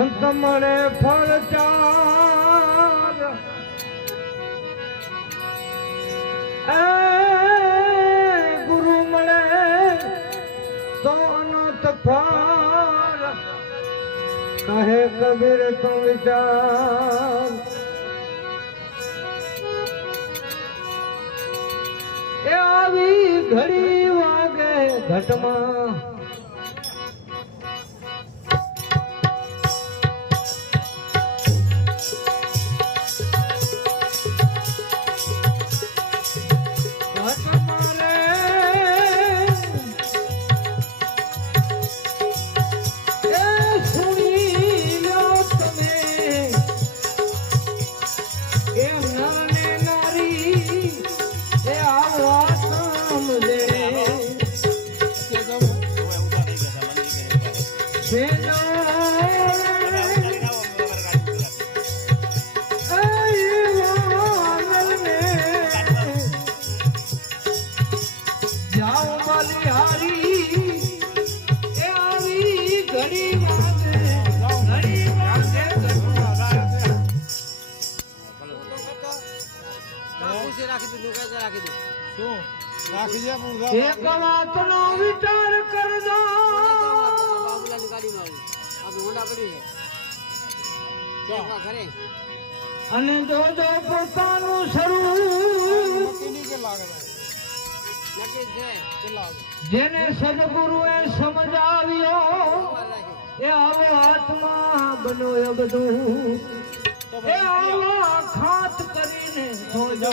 સંત મળે ફળ ચાર. એ ગુરુ મળે તો અનંત ફળ. કહે કબીર, તું વિચાર. એ આવી ઘડી વાગે ઘટમાં આવી ઘડી વાગે ઘડી વાગે એક વાતનો વિચાર કરજો અને જો પોતાનું સ્વરૂપ જેને સદગુરુએ સમજાવ્યો એ હવે આત્મા બન્યો બધું. એ આવો ખાત કરીને જોજો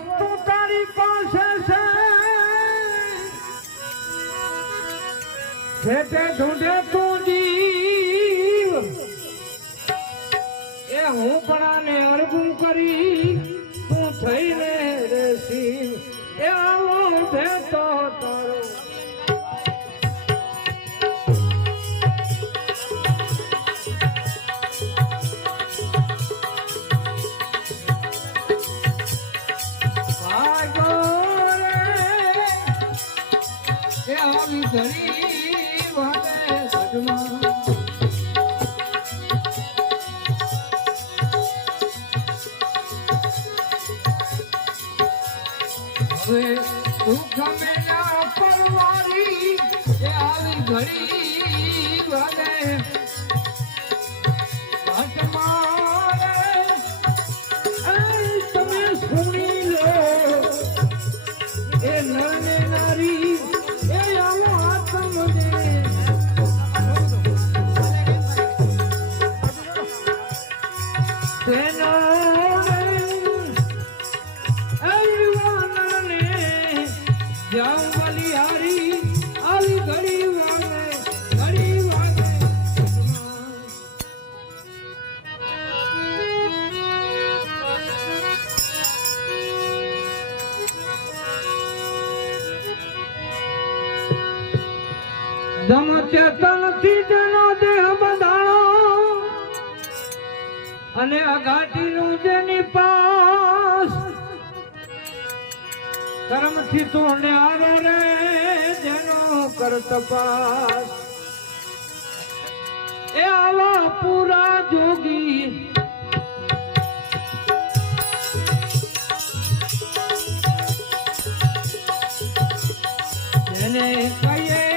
વસ્તુ તારી પાસે છે. છેટે ઢૂંઢે તું મેળા પરવારી આવી ઘડી વાગે જમ ચેતનથી જેનો દેહ બંધાણો અને અઘાટી નું જેની પાસ કર્મથી તોડે આરે રે જેનો કર તપાસ એ આવા પૂરા જોગી એને કહીએ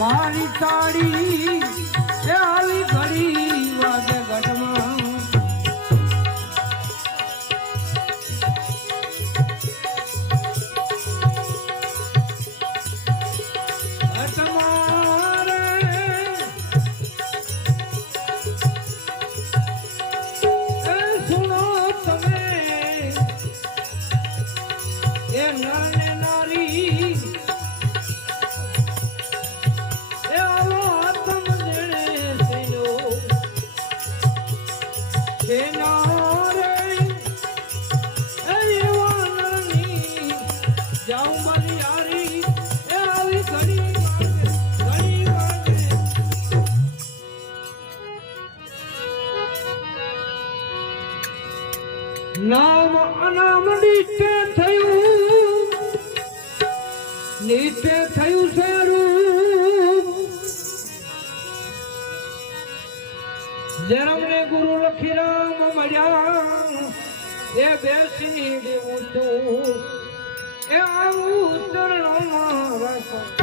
મારી તાળી એ હાલી ઘડી વાગે ઘટમાં ઘટમાં નામ અનામ નીચે થયું. નીચે થયું સારું જેમને ગુરુ લખીરામ મળ્યા, એ બેસી દેવું છું ચંદ્રનો મારા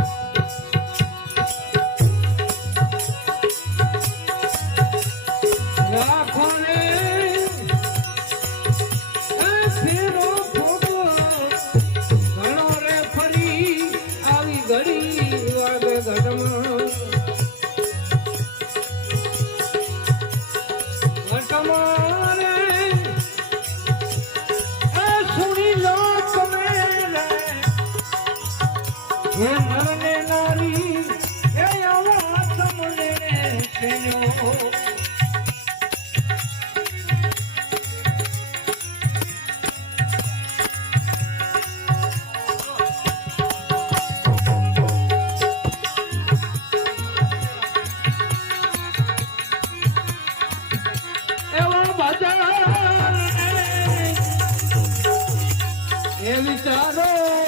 વિચારો.